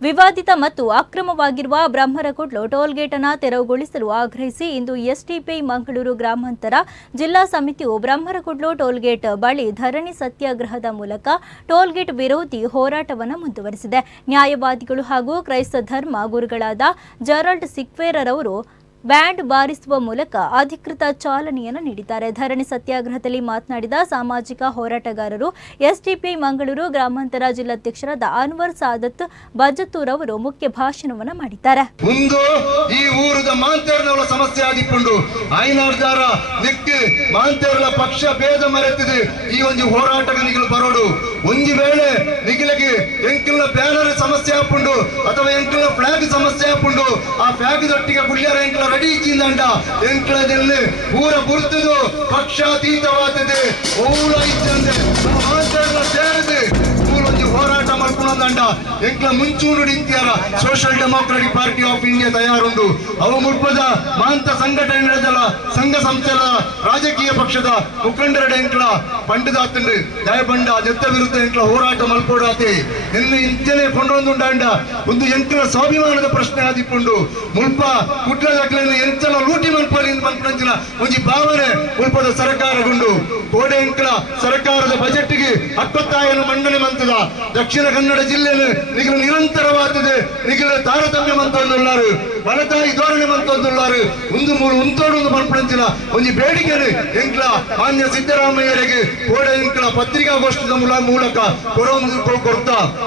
ವಿವಾದಿತ ಮತ್ತು ಅಕ್ರಮವಾಗಿರುವ ಬ್ರಹ್ಮರಕುಡ್ಲು ಟೋಲ್ಗೇಟ್ ಅನ್ನು ತೆರವುಗೊಳಿಸಲು ಆಗ್ರಹಿಸಿ ಇಂದು ಎಸ್ಡಿಪಿಐ ಮಂಗಳೂರು ಗ್ರಾಮಾಂತರ ಜಿಲ್ಲಾ ಸಮಿತಿಯು ಬ್ರಹ್ಮರಕುಡ್ಲು ಟೋಲ್ಗೇಟ್ ಬಳಿ ಧರಣಿ ಸತ್ಯಾಗ್ರಹದ ಮೂಲಕ ಟೋಲ್ಗೇಟ್ ವಿರೋಧಿ ಹೋರಾಟವನ್ನು ಮುಂದುವರೆಸಿದೆ. ನ್ಯಾಯವಾದಿಗಳು ಹಾಗೂ ಕ್ರೈಸ್ತ ಧರ್ಮ ಗುರುಗಳಾದ ಜೆರಾಲ್ಡ್ ಸಿಕ್ವೇರರ್ ಅವರು ಬ್ಯಾಂಡ್ ಬಾರಿಸುವ ಮೂಲಕ ಅಧಿಕೃತ ಚಾಲನೆಯನ್ನು ನೀಡಿದ್ದಾರೆ. ಧರಣಿ ಸತ್ಯಾಗ್ರಹದಲ್ಲಿ ಮಾತನಾಡಿದ ಸಾಮಾಜಿಕ ಹೋರಾಟಗಾರರು ಎಸ್ಡಿಪಿಐ ಮಂಗಳೂರು ಗ್ರಾಮಾಂತರ ಜಿಲ್ಲಾಧ್ಯಕ್ಷರಾದ ಅನ್ವರ್ ಸಾದತ್ ಬಜತ್ತೂರ್ ಅವರು ಮುಖ್ಯ ಭಾಷಣವನ್ನು ಮಾಡಿದ್ದಾರೆ. ಈ ಊರದ ಮಾಂತೇರ್ನವರ ಸಮಸ್ಯೆ ಆಗಿಕೊಂಡು ಐನಾರ್ದಾರ ನಿಕ್ಕೆ ಮಾಂತೇರ್ಲ ಪಕ್ಷ ಭೇದ ಮರೆತಿದೆ. ಈ ಒಂದು ಹೋರಾಟಗಳು ಬರೋಡು ಒಂದು ವೇಳೆ ನಿಗಿಲಗೆ ಎಂಕಿನ ಬ್ಯಾನರ್ ಸಮಸ್ಯೆ ಹಾಕೊಂಡು ಅಥವಾ ಎಂಕಿನ ಫ್ಲಾಗ್ ಸಮಸ್ಯೆ ಹಾಕೊಂಡು ಆ ಫ್ಲಾಗ್ ದೊಟ್ಟಿಗೆ ಗುಳ್ಳ್ಯಾರ ಎಂಕಿನ ರೆಡಿ ಇಚ್ಚಿಂದಂಡ ಎಂಕ್ಲದಲ್ಲಿ ಪೂರ ಗುರುತದು ಪಕ್ಷಾತೀತವಾದದೆ ಓಲ ಇಚ್ಚಂದೆ ಮಾಂತೇರ್ಲ ಸೇರಿದೆ ಹೋರಾಟ ಮಾಡ್ಕೊಂಡ ಎಂಕ್ಲ ಮುಂಚೂರು ಇಂತಿಯಾರ social democratic party of India ತಯಾರುಂಡು ಅವು ಮುಲ್ಪದ ಮಾಂತ ಸಂಘಟನೆಗಳ ಸಂಘ ಸಂಸ್ಥೆಗಳ ರಾಜಕೀಯ ಪಕ್ಷದ ಮುಖಂಡರ ಎಂಕ್ಲ ಪಂಡದಾತಂಡು ದಯಬಂಡ ಜತ್ತ ವಿರುದ್ಧ ಎಂಕ್ಲ ಹೋರಾಟ ಮಲ್ಪೋಡಾತೆ ಇನ್ನು ಇಂಚನೆ ಕೊಂಡೊಂದುಂಡ ಒಂದು ಎಂಕ್ಲ ಸ್ವಾಭಿಮಾನದ ಪ್ರಶ್ನೆ ಆದಿಕೊಂಡು ಮುಲ್ಪ ಕುಟ್ಲದಕ್ಲೆನ್ನು ಎಂಚಲ ಲೂಟಿ ಮಲ್ಪಲ್ಲಿ ಮಲ್ಪಂಚಿನ ಒಂದು ಭಾವನೆ ಮುಲ್ಪದ ಸರ್ಕಾರಗೊಂಡು ಕೋಡೆ ಎಂಕ್ಲ ಸರ್ಕಾರದ ಬಜೆಟ್ಗೆ ಹಕ್ಕೊತ್ತಾಯನ್ನು ಮಂಡನೆ ಮಂತದ ದಕ್ಷಿಣ ಕನ್ನಡ ಜಿಲ್ಲೆಯಲ್ಲಿ ನಿಗಲು ನಿರಂತರವಾದದೆ ನಿಗಲು ತಾರತಮ್ಯ ಮಂತೊಂದುಳ್ಳಾರು ಬಲತಾಯಿ ಧೋರಣೆ ಮಂತೊಂದುಳ್ಳಾರು ಒಂದು ಮೂರು ಉಂತೋಡು ಮಲ್ಪಂಚಿನ ಒಂದು ಬೇಡಿಕೆ ಎಂಕ್ಲ ಮಾನ್ಯ ಸಿದ್ದರಾಮಯ್ಯರಿಗೆ ಕೋಡೆ ಎಂಕ್ಲ ಪತ್ರಿಕಾಗೋಷ್ಠಿಯ ಮೂಲಕ ಕೊಡ್ತಾ